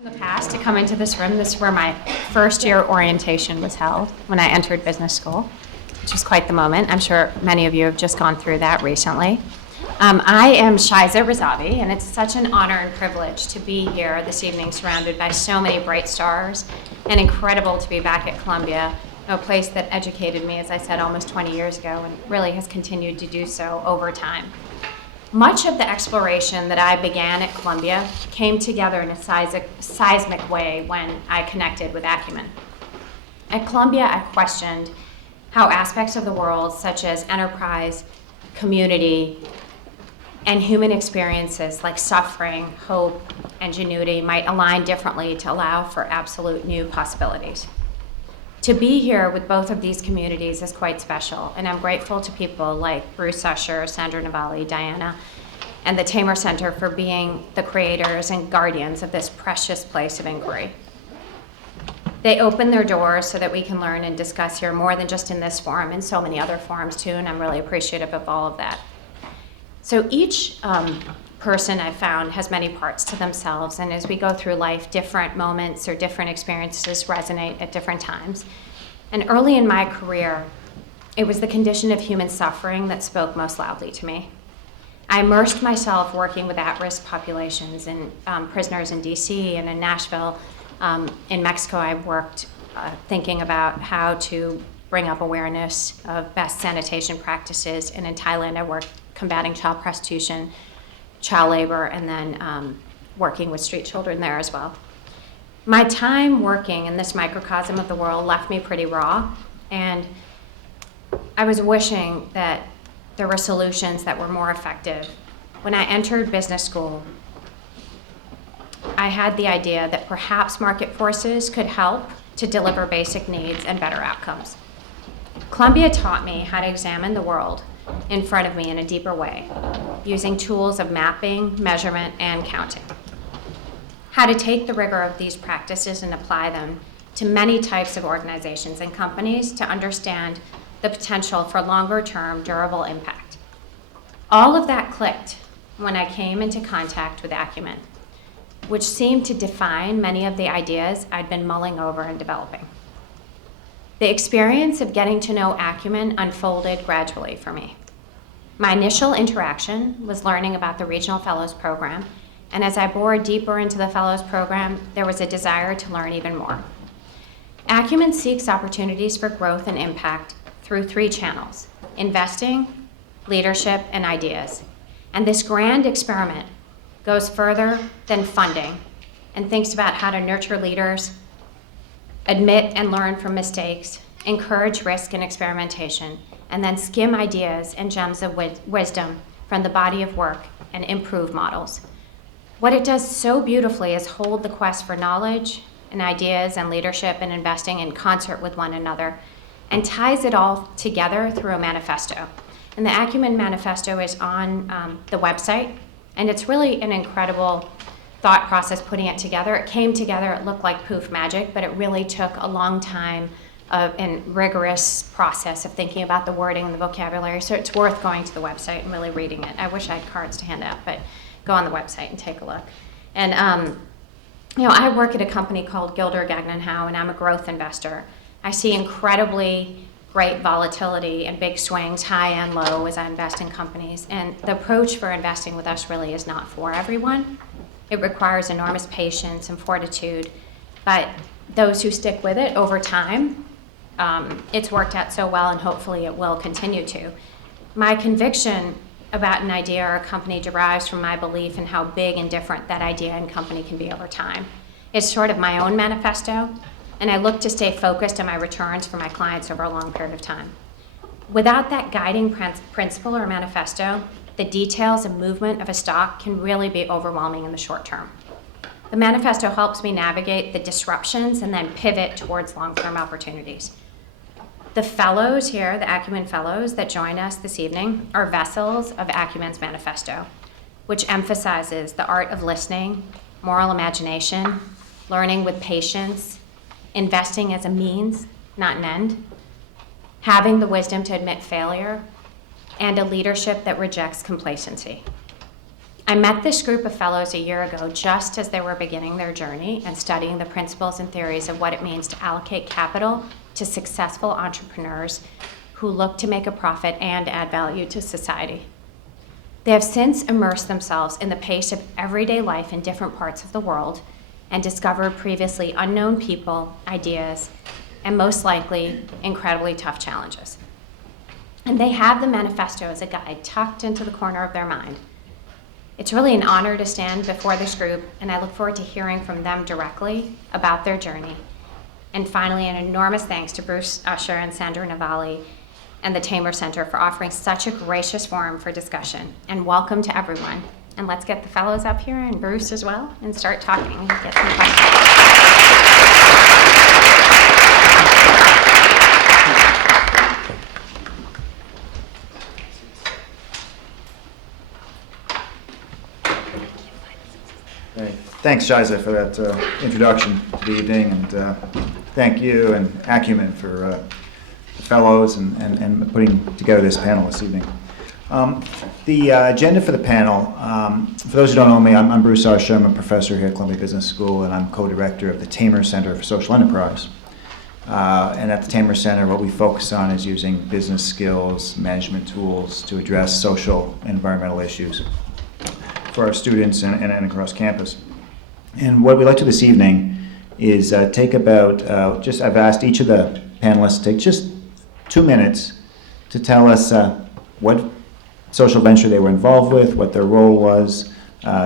In the past, to come into this room, this is where my first year orientation was held when I entered business school, which was quite the moment. I'm sure many of you have just gone through that recently. I am Shaiza Rizavi, and it's such an honor and privilege to be here this evening surrounded by so many bright stars, and incredible to be back at Columbia, a place that educated me, as I said, almost 20 years ago, and really has continued to do so over time. Much of the exploration that I began at Columbia came together in a seismic way when I connected with Acumen. At Columbia, I questioned how aspects of the world, such as enterprise, community, and human experiences like suffering, hope, and ingenuity might align differently to allow for absolute new possibilities. To be here with both of these communities is quite special, and I'm grateful to people like Bruce Usher, Sandra Navalli, Diana, and the Tamer Center for being the creators and guardians of this precious place of inquiry. They open their doors so that we can learn and discuss here more than just in this forum, and so many other forums too, and I'm really appreciative of all of that. So each person I've found has many parts to themselves, and as we go through life, different moments or different experiences resonate at different times. And early in my career, it was the condition of human suffering that spoke most loudly to me. I immersed myself working with at-risk populations and prisoners in DC and in Nashville. In Mexico, I worked thinking about how to bring up awareness of best sanitation practices, and in Thailand, I worked combating child prostitution, child labor, and then working with street children there as well. My time working in this microcosm of the world left me pretty raw, and I was wishing that there were solutions that were more effective. When I entered business school, I had the idea that perhaps market forces could help to deliver basic needs and better outcomes. Columbia taught me how to examine the world in front of me in a deeper way, using tools of mapping, measurement, and counting. How to take the rigor of these practices and apply them to many types of organizations and companies to understand the potential for longer-term durable impact. All of that clicked when I came into contact with Acumen, which seemed to define many of the ideas I'd been mulling over and developing. The experience of getting to know Acumen unfolded gradually for me. My initial interaction was learning about the Regional Fellows program, and as I bored deeper into the Fellows program, there was a desire to learn even more. Acumen seeks opportunities for growth and impact through 3 channels: investing, leadership, and ideas. And this grand experiment goes further than funding and thinks about how to nurture leaders, admit and learn from mistakes, encourage risk and experimentation, and then skim ideas and gems of wisdom from the body of work and improve models. What it does so beautifully is hold the quest for knowledge and ideas and leadership and investing in concert with one another, and ties it all together through a manifesto. And the Acumen Manifesto is on the website, and it's really an incredible thought process putting it together. It came together, it looked like poof magic, but it really took a long time and rigorous process of thinking about the wording and the vocabulary, so it's worth going to the website and really reading it. I wish I had cards to hand out, but go on the website and take a look. And I work at a company called Gilder, Gagnon, Howe, and I'm a growth investor. I see incredibly great volatility and big swings, high and low, as I invest in companies, and the approach for investing with us really is not for everyone. It requires enormous patience and fortitude, but those who stick with it over time, it's worked out so well, and hopefully it will continue to. My conviction about an idea or a company derives from my belief in how big and different that idea and company can be over time. It's sort of my own manifesto, and I look to stay focused on my returns for my clients over a long period of time. Without that guiding principle or manifesto, the details and movement of a stock can really be overwhelming in the short term. The manifesto helps me navigate the disruptions and then pivot towards long-term opportunities. The fellows here, the Acumen Fellows that join us this evening, are vessels of Acumen's manifesto, which emphasizes the art of listening, moral imagination, learning with patience, investing as a means, not an end, having the wisdom to admit failure, and a leadership that rejects complacency. I met this group of fellows a year ago just as they were beginning their journey and studying the principles and theories of what it means to allocate capital to successful entrepreneurs who look to make a profit and add value to society. They have since immersed themselves in the pace of everyday life in different parts of the world and discovered previously unknown people, ideas, and most likely incredibly tough challenges. And they have the manifesto as a guide tucked into the corner of their mind. It's really an honor to stand before this group, and I look forward to hearing from them directly about their journey. And finally, an enormous thanks to Bruce, Usher, and Sandra Navali and the Tamer Center for offering such a gracious forum for discussion. And welcome to everyone. And let's get the fellows up here, and Bruce as well, and start talking and get some questions. Thanks, Shaiza, for that introduction to the evening, and thank you and Acumen for the fellows and putting together this panel this evening. The agenda for the panel, for those who don't know me, I'm Bruce Usher. I'm a professor here at Columbia Business School, and I'm co-director of the Tamer Center for Social Enterprise. And at the Tamer Center, what we focus on is using business skills, management tools to address social and environmental issues for our students and across campus. And what we'd like to this evening is take about, I've asked each of the panelists to take just 2 minutes to tell us what social venture they were involved with, what their role was,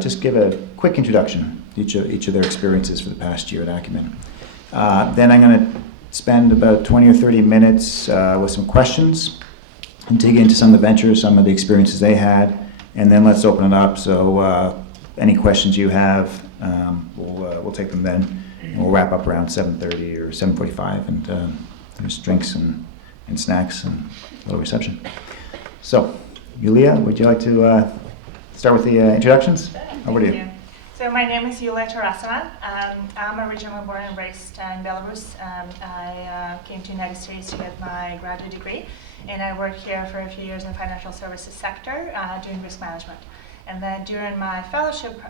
just give a quick introduction to each of their experiences for the past year at Acumen. Then I'm going to spend about 20 or 30 minutes with some questions and dig into some of the ventures, some of the experiences they had, and then let's open it up. So any questions you have, we'll take them then. And we'll wrap up around 7:30 or 7:45, and there's drinks and snacks and a little reception. So, Yuliya, would you like to start with the introductions? Over to you. So my name is Yuliya Tarasava. I'm originally born and raised in Belarus. I came to the United States to get my graduate degree, and I worked here for a few years in the financial services sector doing risk management. And then during my fellowship,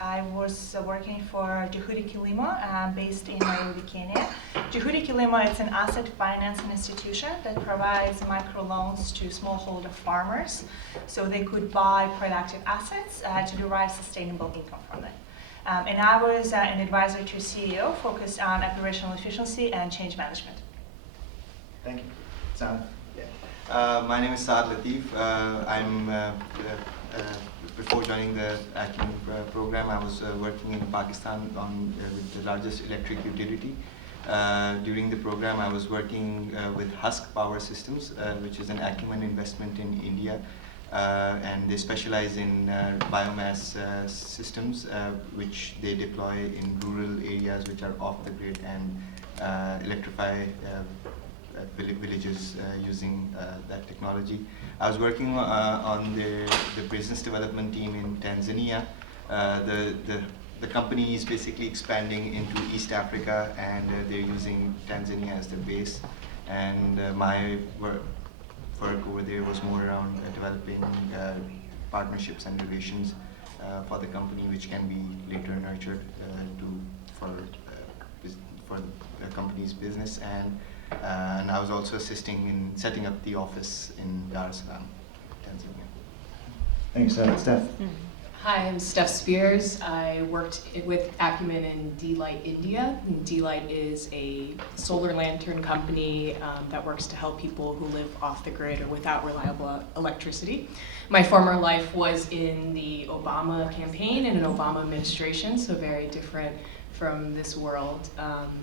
I was working for Juhudi Kilimo, based in Nairobi, Kenya. Juhudi Kilimo is an asset financing institution that provides microloans to smallholder farmers so they could buy productive assets to derive sustainable income from them. And I was an advisor to CEO focused on operational efficiency and change management. Thank you. Saad? My name is Saad Latif. Before joining the Acumen program, I was working in Pakistan with the largest electric utility. During the program, I was working with Husk Power Systems, which is an Acumen investment in India, and they specialize in biomass systems, which they deploy in rural areas which are off the grid and electrify villages using that technology. I was working on the business development team in Tanzania. The company is basically expanding into East Africa, and they're using Tanzania as the base. And my work over there was more around developing partnerships and relations for the company, which can be later nurtured for the company's business. And I was also assisting in setting up the office in Tarasava, Tanzania. Thanks, Steph. Hi, I'm Steph Speirs. I worked with Acumen in d.light India. d.light is a solar lantern company that works to help people who live off the grid or without reliable electricity. My former life was in the Obama campaign and an Obama administration, so very different from this world,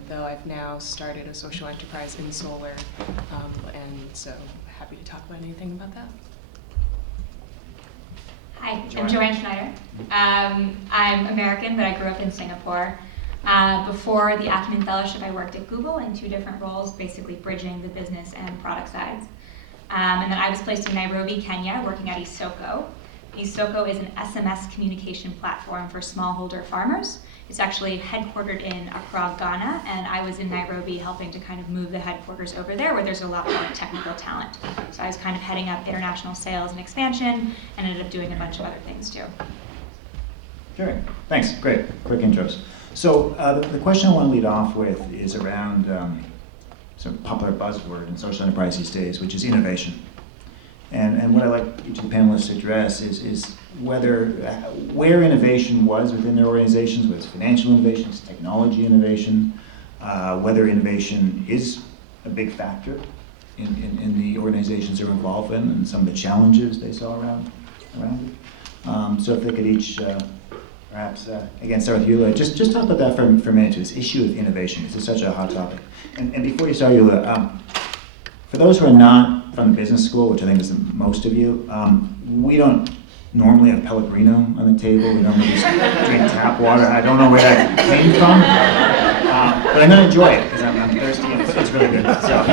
though I've now started a social enterprise in solar, and so happy to talk about anything about that. Hi, I'm Joann Schneider. I'm American, but I grew up in Singapore. Before the Acumen Fellowship, I worked at Google in 2 different roles, basically bridging the business and product sides. And then I was placed in Nairobi, Kenya, working at Esoko. Esoko is an SMS communication platform for smallholder farmers. It's actually headquartered in Accra, Ghana, and I was in Nairobi helping to kind of move the headquarters over there where there's a lot more technical talent. So I was kind of heading up international sales and expansion and ended up doing a bunch of other things too. Sure. Thanks. Great. Quick intros. So the question I want to lead off with is around sort of popular buzzword in social enterprise these days, which is innovation. And what I'd like each of the panelists to address is where innovation was within their organizations, whether it's financial innovations, technology innovation, whether innovation is a big factor in the organizations they're involved in, and some of the challenges they saw around it. So if they could each, perhaps, again, start with Yuliya, just talk about that for a minute, this issue of innovation, because it's such a hot topic. And before you start, Yuliya, for those who are not from the business school, which I think is most of you, we don't normally have Pellegrino on the table. We normally just drink tap water. I don't know where that came from, but I'm going to enjoy it because I'm thirsty and it's really good. So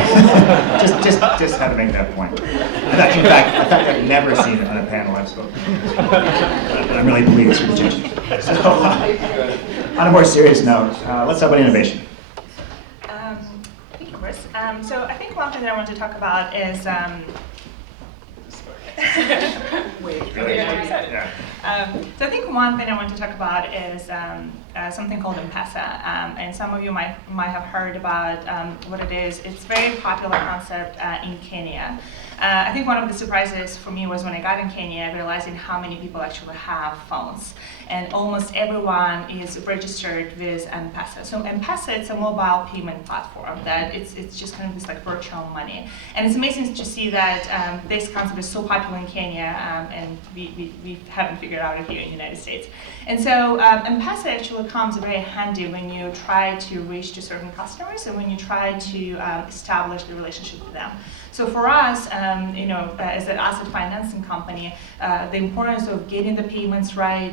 just had to make that point. In fact, I've never seen it on a panel I've spoken to. But I'm really pleased with the gesture. So on a more serious note, let's talk about innovation. Thank you, Chris. So I think one thing that I want to talk about is so I think one thing I want to talk about is something called Impreza, and some of you might have heard about what it is. It's a very popular concept in Kenya. I think one of the surprises for me was when I got in Kenya, realizing how many people actually have phones. And almost everyone is registered with Impreza. So Impreza, it's a mobile payment platform that it's just kind of this like virtual money. And it's amazing to see that this concept is so popular in Kenya, and we haven't figured out it here in the United States. And so Impreza actually comes very handy when you try to reach to certain customers and when you try to establish the relationship with them. So for us, as an asset financing company, the importance of getting the payments right,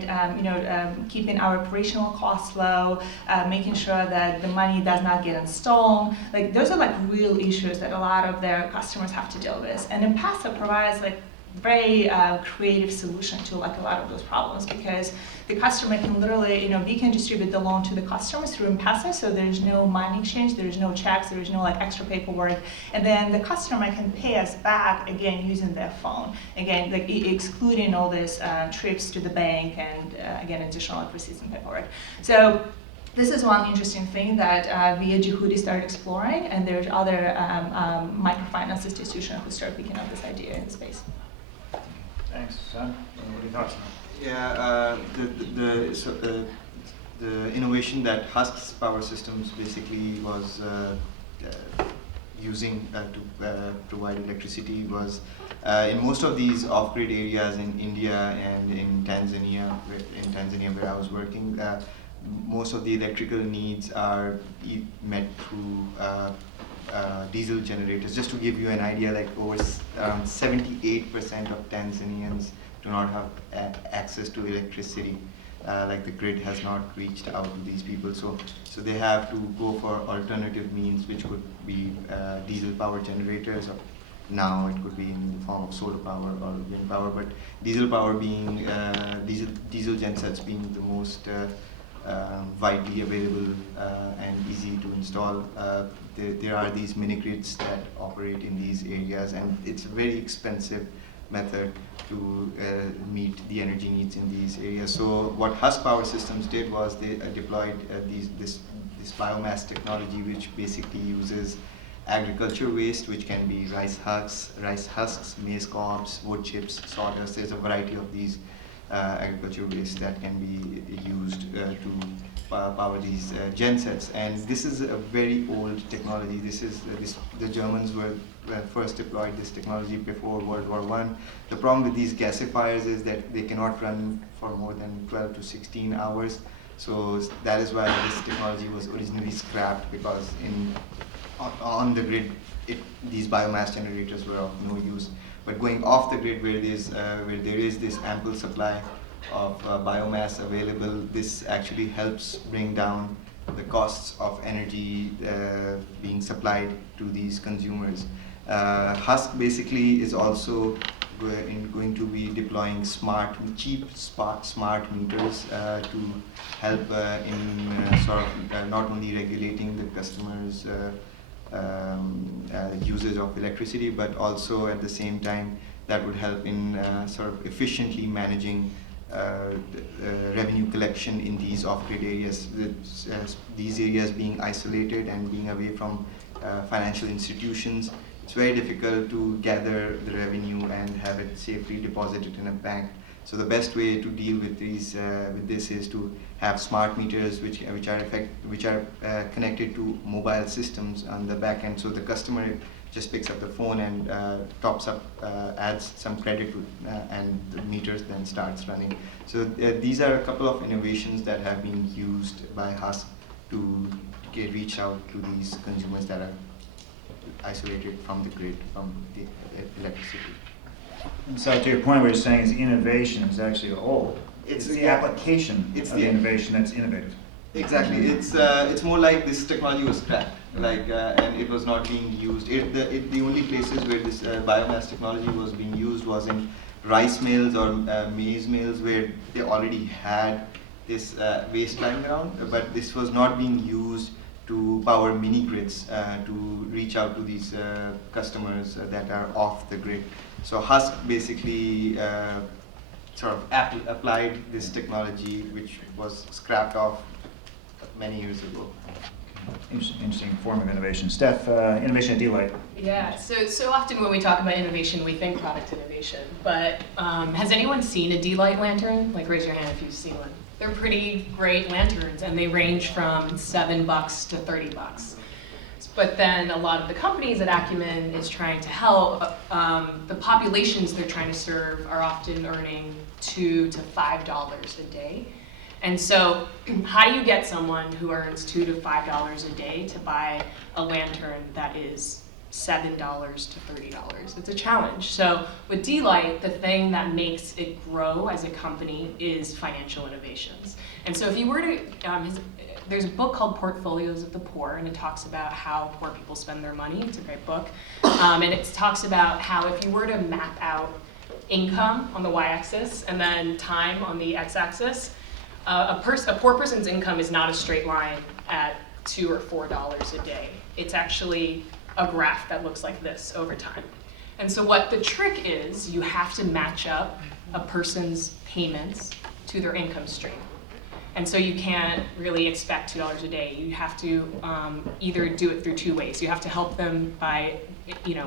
keeping our operational costs low, making sure that the money does not get stolen, like those are like real issues that a lot of their customers have to deal with. And Impreza provides like very creative solution to like a lot of those problems, because the customer can literally, we can distribute the loan to the customers through Impreza, so there's no money exchange, there's no checks, there's no like extra paperwork, and then the customer can pay us back again using their phone, again like excluding all these trips to the bank and again additional like receipts and paperwork. So this is one interesting thing that we at Juhudi started exploring, and there's other microfinance institutions who start picking up this idea in the space. Thanks, Saad. What are your thoughts on that? Yeah, the innovation that Husk's power systems basically was using to provide electricity was in most of these off-grid areas in India and in Tanzania where I was working. Most of the electrical needs are met through diesel generators. Just to give you an idea, like around 78% of Tanzanians do not have access to electricity. Like the grid has not reached out to these people, so they have to go for alternative means, which could be diesel power generators, or now it could be in the form of solar power or wind power. But diesel power being diesel gensets being the most widely available and easy to install. There are these mini grids that operate in these areas, and it's a very expensive method to meet the energy needs in these areas. So what Husk Power Systems did was they deployed this biomass technology, which basically uses agriculture waste, which can be rice husks, maize cobs, wood chips, sawdust. There's a variety of these agriculture waste that can be used to power these gensets. And this is a very old technology. The Germans were first deployed this technology before World War I. The problem with these gasifiers is that they cannot run for more than 12 to 16 hours. So that is why this technology was originally scrapped, because on the grid, these biomass generators were of no use. But going off the grid, where there is this ample supply of biomass available, this actually helps bring down the costs of energy being supplied to these consumers. Husk basically is also going to be deploying cheap smart meters to help in sort of not only regulating the customers' usage of electricity, but also at the same time that would help in sort of efficiently managing revenue collection in these off-grid areas. These areas being isolated and being away from financial institutions, it's very difficult to gather the revenue and have it safely deposited in a bank. So the best way to deal with this is to have smart meters which are connected to mobile systems on the back end. So the customer just picks up the phone and tops up, adds some credit to, and the meters then starts running. So these are a couple of innovations that have been used by Husk to reach out to these consumers that are isolated from the grid, from the electricity. And so to your point, what you're saying is innovation is actually old. It's the application of the innovation that's innovative. Exactly. It's more like this technology was scrapped, and it was not being used. The only places where this biomass technology was being used was in rice mills or maize mills, where they already had this waste lying around, but this was not being used to power mini grids to reach out to these customers that are off the grid. So Husk basically sort of applied this technology, which was scrapped off many years ago. Interesting form of innovation. Steph, innovation at d.light. Yeah, so often when we talk about innovation, we think product innovation. But has anyone seen a d.light lantern? Like, raise your hand if you've seen one. They're pretty great lanterns, and they range from $7 to $30. But then a lot of the companies at Acumen is trying to help. The populations they're trying to serve are often earning $2 to $5 a day. And so how do you get someone who earns $2 to $5 a day to buy a lantern that is $7 to $30? It's a challenge. So with d.light, the thing that makes it grow as a company is financial innovations. And so if you were to, there's a book called Portfolios of the Poor, and it talks about how poor people spend their money. It's a great book. And it talks about how if you were to map out income on the y-axis and then time on the x-axis, a poor person's income is not a straight line at $2 or $4 a day. It's actually a graph that looks like this over time. And so what the trick is, you have to match up a person's payments to their income stream. And so you can't really expect $2 a day. You have to either do it through two ways. You have to help them by,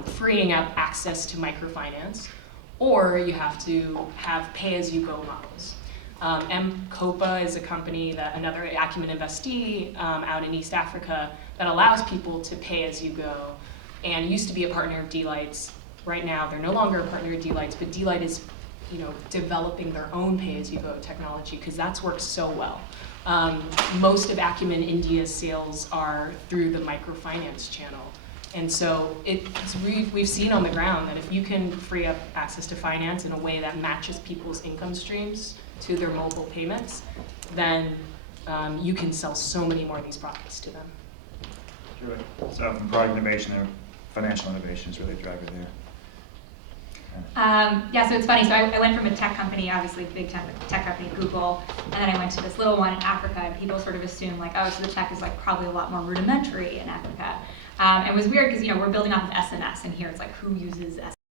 freeing up access to microfinance, or you have to have pay-as-you-go models. Copa is a company that another Acumen investee out in East Africa that allows people to pay as you go, and used to be a partner of d.light's. Right now, they're no longer a partner of d.light's, but d.light is, developing their own pay-as-you-go technology because that's worked so well. Most of Acumen India's sales are through the microfinance channel. And so we've seen on the ground that if you can free up access to finance in a way that matches people's income streams to their mobile payments, then you can sell so many more of these products to them. Sure. So from product innovation or financial innovation is really the driver there. Yeah, so it's funny. So I went from a tech company, obviously big tech company, Google, and then I went to this little one in Africa, and people sort of assume like, oh, so the tech is like probably a lot more rudimentary in Africa. It was weird because we're building off of SMS, and here it's like, who uses SMS?